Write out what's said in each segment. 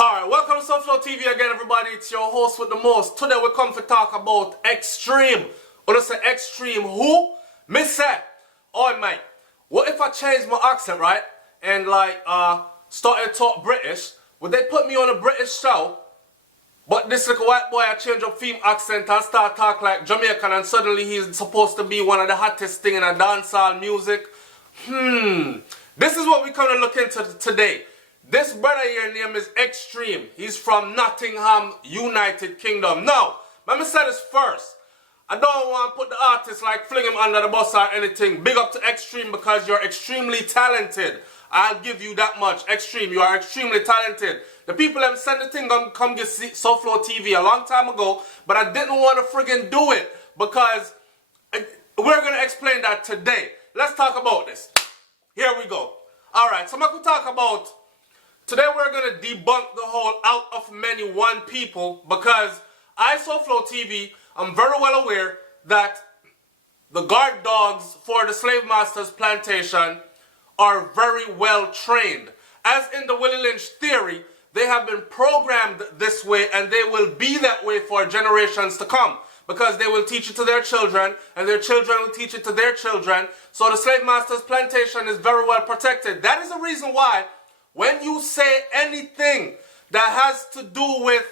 Alright, welcome to SouFLoTV again, everybody. It's your host with the most. Today we come to talk about XTREME. When I say XTREME, who? Me say, oh mate, what if I change my accent, right? And started to talk British? Would they put me on a British show? But this little white boy, I change up theme accent and start talk like Jamaican, and suddenly he's supposed to be one of the hottest thing in a dancehall music. This is what we come to look into today. This brother here name is XTREME. He's from Nottingham, United Kingdom. Now, let me say this first. I don't want to put the artist like fling him under the bus or anything. Big up to XTREME because you're extremely talented. I'll give you that much. XTREME, you are extremely talented. The people that sent the thing come get SouFLoTV a long time ago, but I didn't want to friggin' do it because we're going to explain that today. Let's talk about this. Here we go. Alright, so I'm going to talk about... Today we're going to debunk the whole out of many one people because I, SouFLoTV, I'm very well aware that the guard dogs for the slave masters plantation are very well trained. As in the Willie Lynch theory, they have been programmed this way and they will be that way for generations to come because they will teach it to their children and their children will teach it to their children. So the slave masters plantation is very well protected. That is the reason why when you say anything that has to do with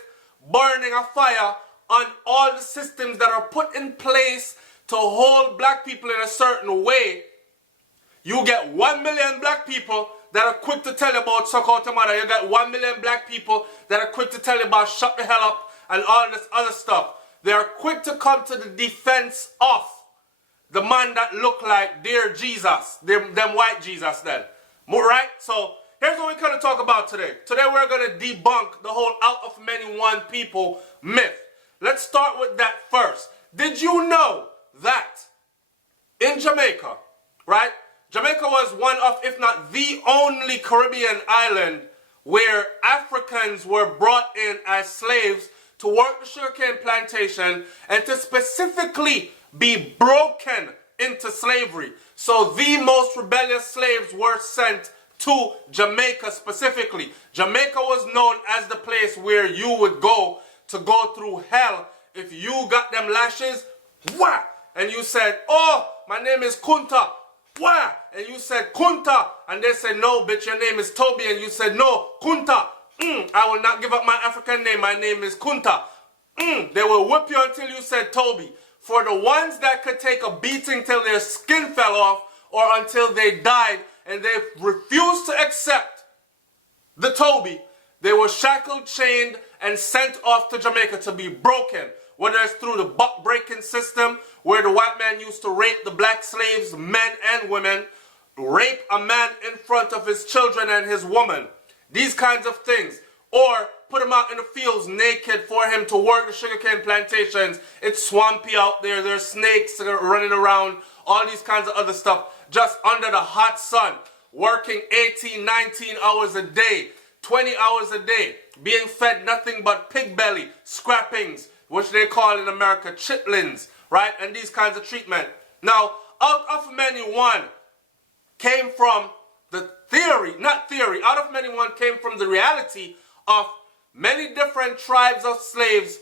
burning a fire on all the systems that are put in place to hold black people in a certain way, you get 1 million black people that are quick to tell you about suck out your mother. You got 1 million black people that are quick to tell you about shut the hell up and all this other stuff. They are quick to come to the defense of the man that look like their Jesus, them white Jesus then. Right? So here's what we're going to talk about today. Today we're going to debunk the whole out of many one people myth. Let's start with that first. Did you know that in Jamaica, right? Jamaica was one of, if not the only Caribbean island where Africans were brought in as slaves to work the sugarcane plantation and to specifically be broken into slavery. So the most rebellious slaves were sent to Jamaica specifically. Jamaica was known as the place where you would go to go through hell if you got them lashes, wah, and you said, oh, my name is Kunta, wah, and you said Kunta, and they said, no, bitch, your name is Toby, and you said, no, Kunta, I will not give up my African name, my name is Kunta. They will whip you until you said Toby. For the ones that could take a beating till their skin fell off or until they died, and they refused to accept the Toby, they were shackled, chained, and sent off to Jamaica to be broken. Whether it's through the buck-breaking system, where the white man used to rape the black slaves, men and women, rape a man in front of his children and his woman, these kinds of things. Or put him out in the fields naked for him to work the sugarcane plantations. It's swampy out there, there's snakes running around, all these kinds of other stuff. Just under the hot sun, working 18, 19 hours a day, 20 hours a day, being fed nothing but pig belly, scrappings, which they call in America chitlins, right? And these kinds of treatment. Now, out of many one came from the theory, not theory, out of many one came from the reality of many different tribes of slaves,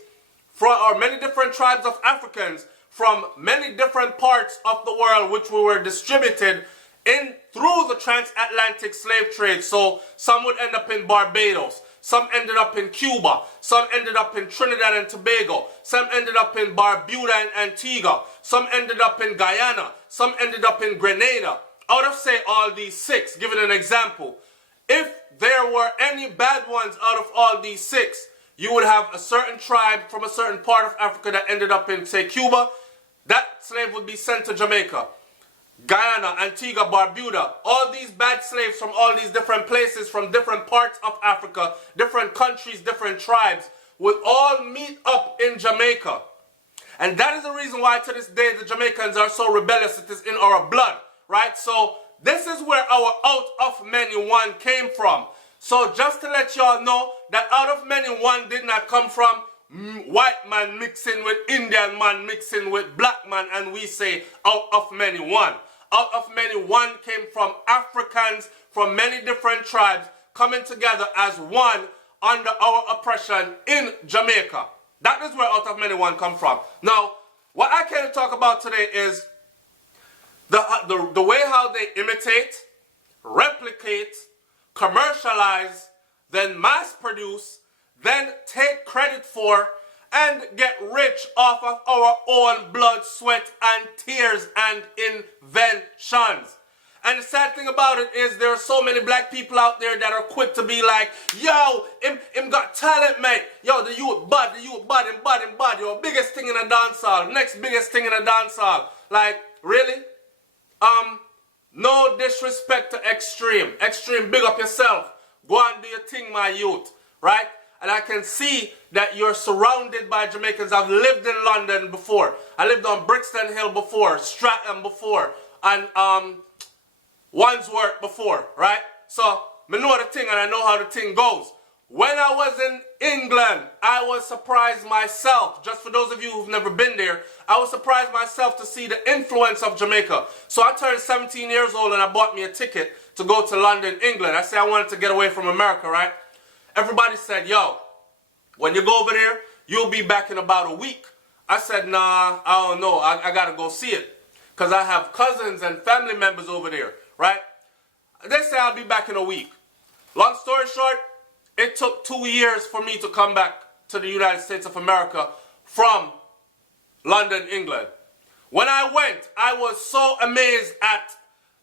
or many different tribes of Africans from many different parts of the world which we were distributed in through the transatlantic slave trade. So some would end up in Barbados, some ended up in Cuba, some ended up in Trinidad and Tobago, some ended up in Barbuda and Antigua, some ended up in Guyana, some ended up in Grenada. Out of, say, all these six, giving an example, if there were any bad ones out of all these six, you would have a certain tribe from a certain part of Africa that ended up in, say, Cuba. That slave would be sent to Jamaica, Guyana, Antigua, Barbuda. All these bad slaves from all these different places, from different parts of Africa, different countries, different tribes, would all meet up in Jamaica. And that is the reason why to this day the Jamaicans are so rebellious. It is in our blood, right? So this is where our out of many one came from. So just to let y'all know that out of many one did not come from white man mixing with Indian man mixing with black man, and we say out of many one. Out of many one came from Africans from many different tribes coming together as one under our oppression in Jamaica. That is where Out of Many One come from. Now, what I came to talk about today is the way how they imitate, replicate, commercialize, then mass produce, then take credit for, and get rich off of our own blood, sweat, and tears and inventions. And the sad thing about it is there are so many black people out there that are quick to be like, yo, him got talent, mate. Yo, the youth bad, him bad. Yo, biggest thing in a dancehall, next biggest thing in a dancehall. Like, really? No disrespect to Extreme. Extreme, big up yourself. Go and do your thing, my youth, right? And I can see that you're surrounded by Jamaicans. I've lived in London before. I lived on Brixton Hill before, Stratton before, and Wandsworth before, right? So, I know the thing and I know how the thing goes. When I was in England, I was surprised myself. Just for those of you who've never been there, I was surprised myself to see the influence of Jamaica. So I turned 17 years old and I bought me a ticket to go to London, England. I said I wanted to get away from America, right? Everybody said, yo, when you go over there, you'll be back in about a week. I said, nah, I don't know. I got to go see it. Because I have cousins and family members over there, right? They say I'll be back in a week. Long story short, it took 2 years for me to come back to the United States of America from London, England. When I went, I was so amazed at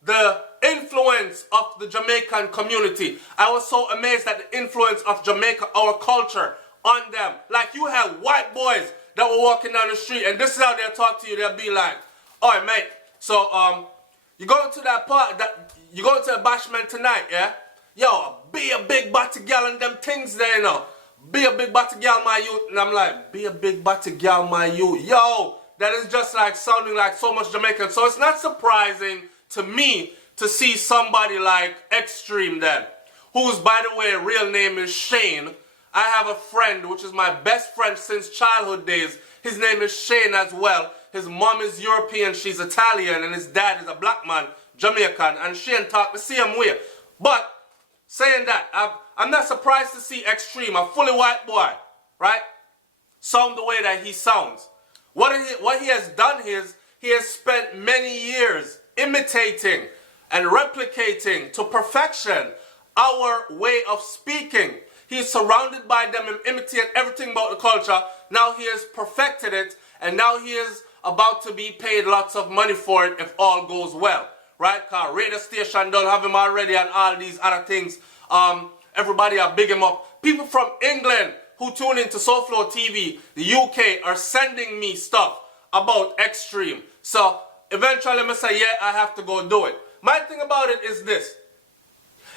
the influence of the Jamaican community. I was so amazed at the influence of Jamaica, our culture, on them. Like, you have white boys that were walking down the street, and this is how they'll talk to you. They'll be like, all right, mate, so you going to that part, you going to a bashment tonight, yeah? Yo, be a big body girl and them things there, you know. Be a big body girl, my youth. And I'm like, be a big body girl, my youth. Yo, that is just like sounding like so much Jamaican. So it's not surprising to me to see somebody like Extreme then, whose, by the way, real name is Shane. I have a friend, which is my best friend since childhood days. His name is Shane as well. His mom is European, she's Italian, and his dad is a black man, Jamaican, and Shane talk the same way. But saying that, I'm not surprised to see Extreme, a fully white boy, right, sound the way that he sounds. What he has done is, he has spent many years imitating and replicating to perfection our way of speaking. He is surrounded by them and imitate everything about the culture. Now he has perfected it, and now he is about to be paid lots of money for it if all goes well. Right? Because radio station don't have him already and all these other things. Everybody are big him up. People from England who tune into SouFLoTV, the UK, are sending me stuff about Extreme. So eventually I'm going to say, yeah, I have to go do it. My thing about it is this.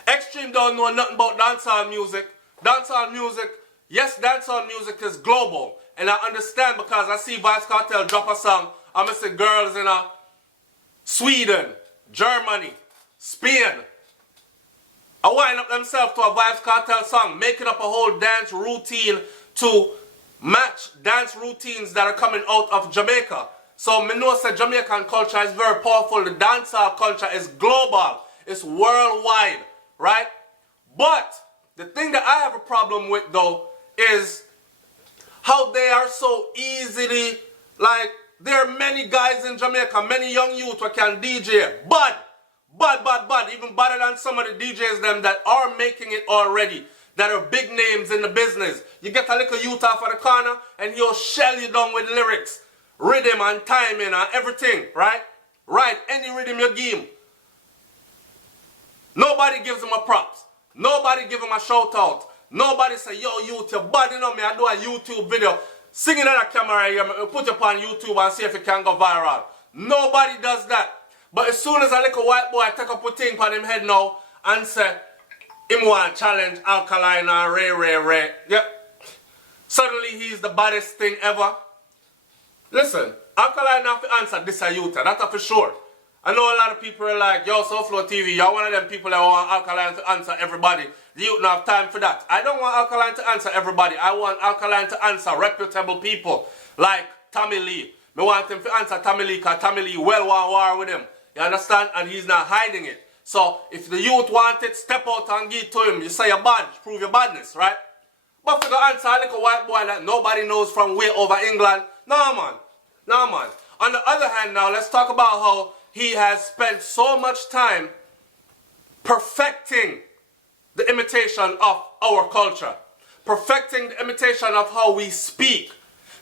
Extreme don't know nothing about dancehall music. Dancehall music, yes, dancehall music is global. And I understand because I see Vybz Kartel drop a song. I'm going to say girls in Sweden, Germany, Spain, I wind up themselves to a Vybz Kartel song, making up a whole dance routine to match dance routines that are coming out of Jamaica. So me know that Jamaican culture is very powerful. The dancehall culture is global. It's worldwide, right? But the thing that I have a problem with though is how they are so easily, like, there are many guys in Jamaica, many young youth who can DJ, bad, even better than some of the DJs them that are making it already, that are big names in the business. You get a little youth off of the corner and he'll shell you down with lyrics, rhythm and timing and everything, right? Right, any rhythm you give him. Nobody gives him a props. Nobody give him a shout out. Nobody say, yo, youth, you're bad enough, me, I do a YouTube video. Singing on a camera here, put it on YouTube and see if it can go viral. Nobody does that. But as soon as a little white boy take up a thing on him head now and say, him want to challenge Alkaline and Ray. Yep. Suddenly he's the baddest thing ever. Listen, Alkaline have to answer this a youth, that's for sure. I know a lot of people are like, yo, SouFLoTV, you're one of them people that want Alkaline to answer everybody. The youth don't have time for that. I don't want Alkaline to answer everybody. I want Alkaline to answer reputable people like Tommy Lee. I want him to answer Tommy Lee because Tommy Lee well want war with him. You understand? And he's not hiding it. So if the youth want it, step out and give it to him. You say you're bad, prove your badness, right? But for the answer, like a white boy that nobody knows from way over England. No, man. No, man. On the other hand, now, let's talk about how he has spent so much time perfecting the imitation of our culture. Perfecting the imitation of how we speak.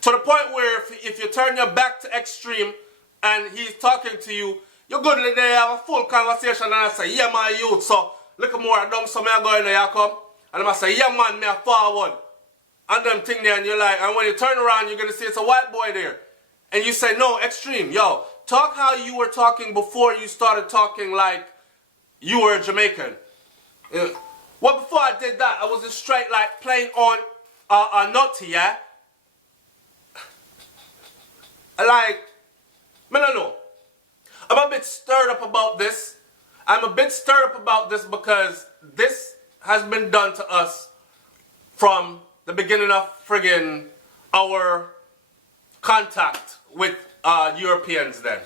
To the point where if you turn your back to Extreme and he's talking to you, you're good there, have a full conversation, and I say, yeah, my youth, so look more at them, so me I go in there, you come. And I say, yeah, man, me I forward. And them thing there, and you're like, and when you turn around, you're going to see it's a white boy there. And you say, no, Extreme, yo, talk how you were talking before you started talking like you were Jamaican. Well, before I did that, I was just straight like playing on a nutty, yeah? Like, I don't know. I'm a bit stirred up about this. I'm a bit stirred up about this because this has been done to us from the beginning of friggin' our contact with Europeans then.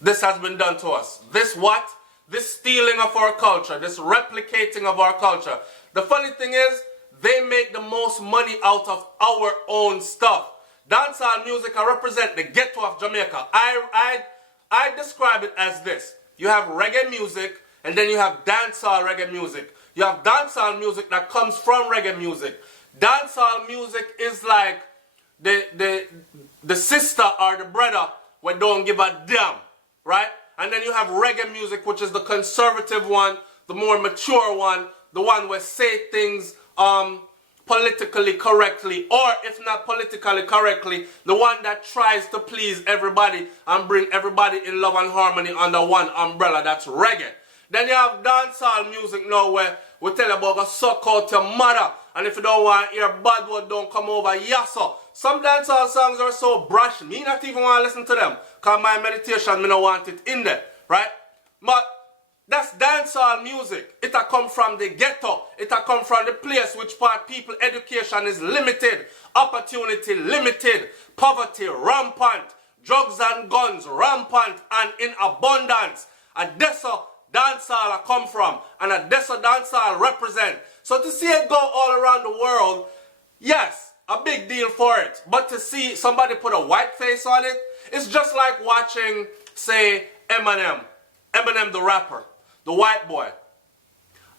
This has been done to us. This what? This stealing of our culture, this replicating of our culture. The funny thing is, they make the most money out of our own stuff. Dancehall music, I represent the ghetto of Jamaica. I describe it as this. You have reggae music, and then you have dancehall reggae music. You have dancehall music that comes from reggae music. Dancehall music is like the sister or the brother who don't give a damn, right? And then you have reggae music, which is the conservative one, the more mature one, the one where say things politically correctly, or if not politically correctly, the one that tries to please everybody and bring everybody in love and harmony under one umbrella. That's reggae. Then you have dancehall music now where we tell you about go suck out your mother, and if you don't want to hear bad word, don't come over yasso. Some dancehall songs are so brash, me not even want to listen to them, because my meditation, me don't want it in there, right? But that's dancehall music. It a come from the ghetto. It a come from the place which part people education is limited, opportunity limited, poverty rampant, drugs and guns rampant and in abundance. And that's a dancehall a come from, and a that's a dancehall represent. So to see it go all around the world, yes, a big deal for it. But to see somebody put a white face on it, it's just like watching, say, Eminem the rapper. The white boy.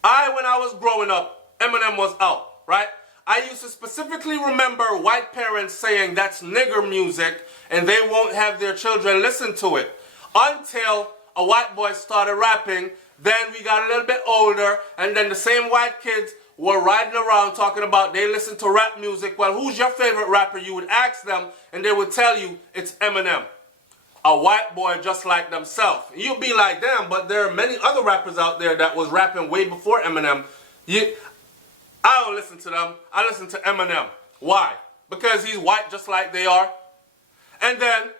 When I was growing up, Eminem was out, right? I used to specifically remember white parents saying that's nigger music and they won't have their children listen to it. Until a white boy started rapping, then we got a little bit older, and then the same white kids were riding around talking about they listen to rap music. Well, who's your favorite rapper? You would ask them and they would tell you it's Eminem. A white boy just like themselves. You'll be like, damn, but there are many other rappers out there that was rapping way before Eminem. I don't listen to them. I listen to Eminem. Why? Because he's white just like they are. And then,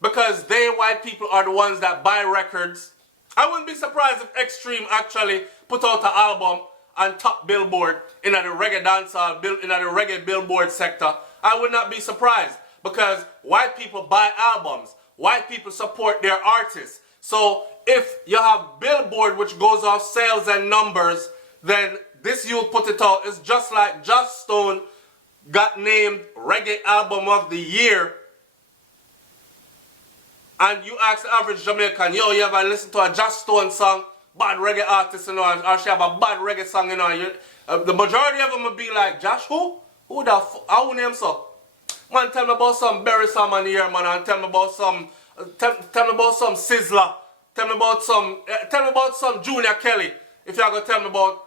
because they white people are the ones that buy records. I wouldn't be surprised if Extreme actually put out an album on top Billboard in the reggae dancehall, in the reggae Billboard sector. I would not be surprised because white people buy albums. White people support their artists. So if you have Billboard which goes off sales and numbers, then this youth put it out. It's just like Joss Stone got named Reggae Album of the Year. And you ask the average Jamaican, yo, you ever listen to a Joss Stone song? Bad reggae artist, you know, or she have a bad reggae song, you know. The majority of them will be like, Josh, who? Who the f... How name so? Man, tell me about some Berry Salmon here, man, and tell me about some Sizzler. Tell me about some Junior Kelly. If y'all gonna tell me about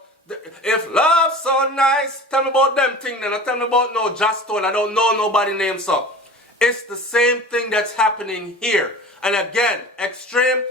if love's so nice, tell me about them thing then. Tell me about no Joss Stone. I don't know nobody named so. It's the same thing that's happening here. And again, Extreme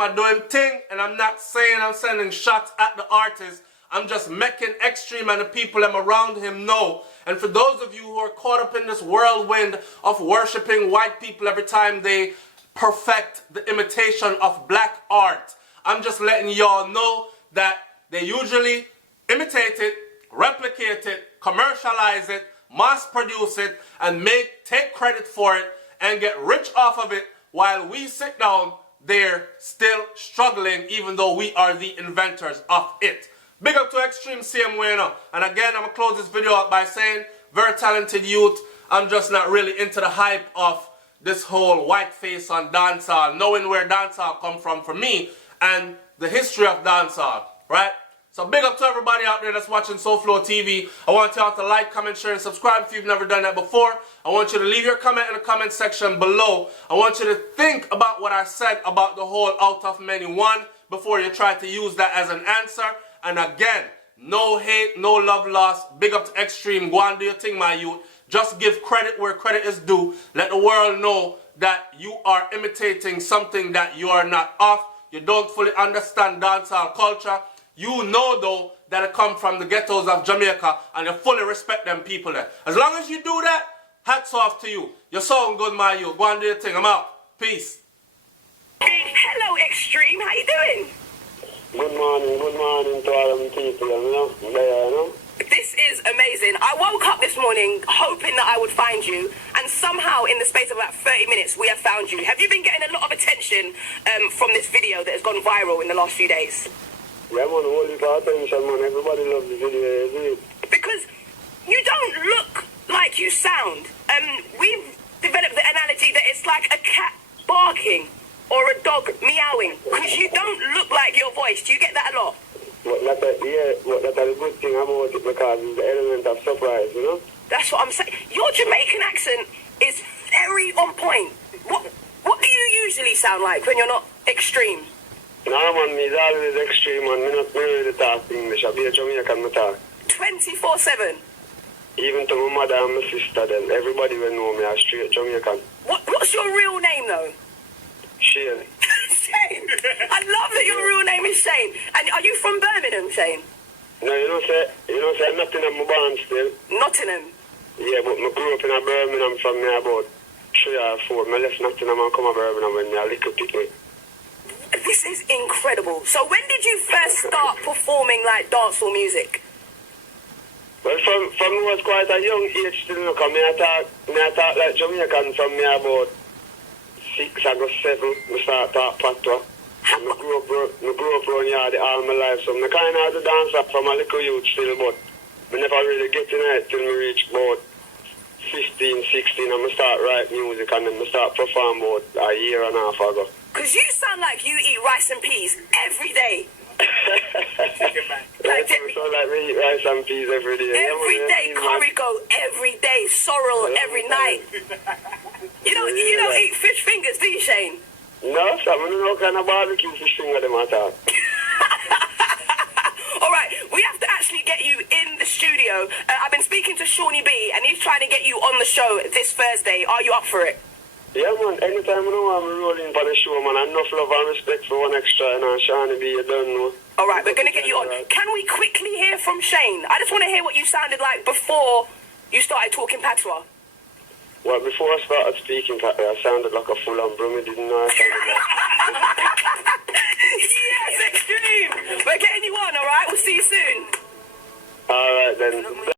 are doing thing, and I'm not saying I'm sending shots at the artist. I'm just making Extreme and the people them around him know. And for those of you who are caught up in this whirlwind of worshiping white people every time they perfect the imitation of black art, I'm just letting y'all know that they usually imitate it, replicate it, commercialize it, mass produce it, and take credit for it and get rich off of it while we sit down there still struggling even though we are the inventors of it. Big up to Extreme same way now. And again, I'm going to close this video up by saying, very talented youth. I'm just not really into the hype of this whole white face on dancehall, knowing where dancehall come from for me and the history of dancehall, right? So big up to everybody out there that's watching SouFLoTV. I want y'all to like, comment, share, and subscribe if you've never done that before. I want you to leave your comment in the comment section below. I want you to think about what I said about the whole out of many one before you try to use that as an answer. And again, no hate, no love lost. Big up to Extreme. Go and do your thing, my youth. Just give credit where credit is due. Let the world know that you are imitating something that you are not of. You don't fully understand dancehall culture. You know, though, that it comes from the ghettos of Jamaica, and you fully respect them people there. As long as you do that, hats off to you. You sound good, my youth. Go and do your thing. I'm out. Peace. Hello, Extreme. How you doing? Good morning to all them people, you know. This is amazing. I woke up this morning hoping that I would find you, and somehow in the space of about 30 minutes we have found you. Have you been getting a lot of attention from this video that has gone viral in the last few days? Yeah, man, holy attention, man. Everybody loves the video, isn't it? Because you don't look like you sound. We've developed the analogy that it's like a cat barking or a dog meowing, because you don't look like your voice. Do you get that a lot? That's a good thing about it, because it's the element of surprise, you know? That's what I'm saying. Your Jamaican accent is very on point. What do you usually sound like when you're not Extreme? No, man, me's always Extreme, man. Me not really talk English. I be a Jamaican, me talk. 24/7? Even to my mother and my sister, then everybody will know me as straight Jamaican. What's your real name, though? Shane. Shane. I love that your real name is Shane. And are you from Birmingham, Shane? No, you know say Nottingham, my born still. Nottingham? Yeah, but I grew up in a Birmingham from me about 3 or 4. I left Nottingham and come to Birmingham when I was a little picnic. This is incredible. So when did you first start performing like dancehall music? Well, from me was quite a young age still, because me I talk like Jamaican from me about 6, I go 7, I start talk patois. And I grew up around here all my life, so I kind of had to dance from a little youth still, but I never really get in it till I reach about 15, 16, and I start write music, and then I start perform about a year and a half ago. Because you sound like you eat rice and peas every day. Like we eat rice and peas every day. Every day, curry goat every day, sorrel every night. You don't eat fish fingers, do you, Shane? No, so I don't know kind of barbecue fish finger them at all. Alright, we have to actually get you in the studio. I've been speaking to Shawnee B, and he's trying to get you on the show this Thursday. Are you up for it? Yeah, man, anytime I know I'm rolling for the show, man, enough love and respect for one extra, and Shawnee B, you don't know. Alright, we're going to get you on. Can we quickly hear from Shane? I just want to hear what you sounded like before you started talking patois. Well, before I started speaking patois, I sounded like a full-on brummie, didn't I? Yes, Extreme! We're getting you on, alright? We'll see you soon. Alright, then.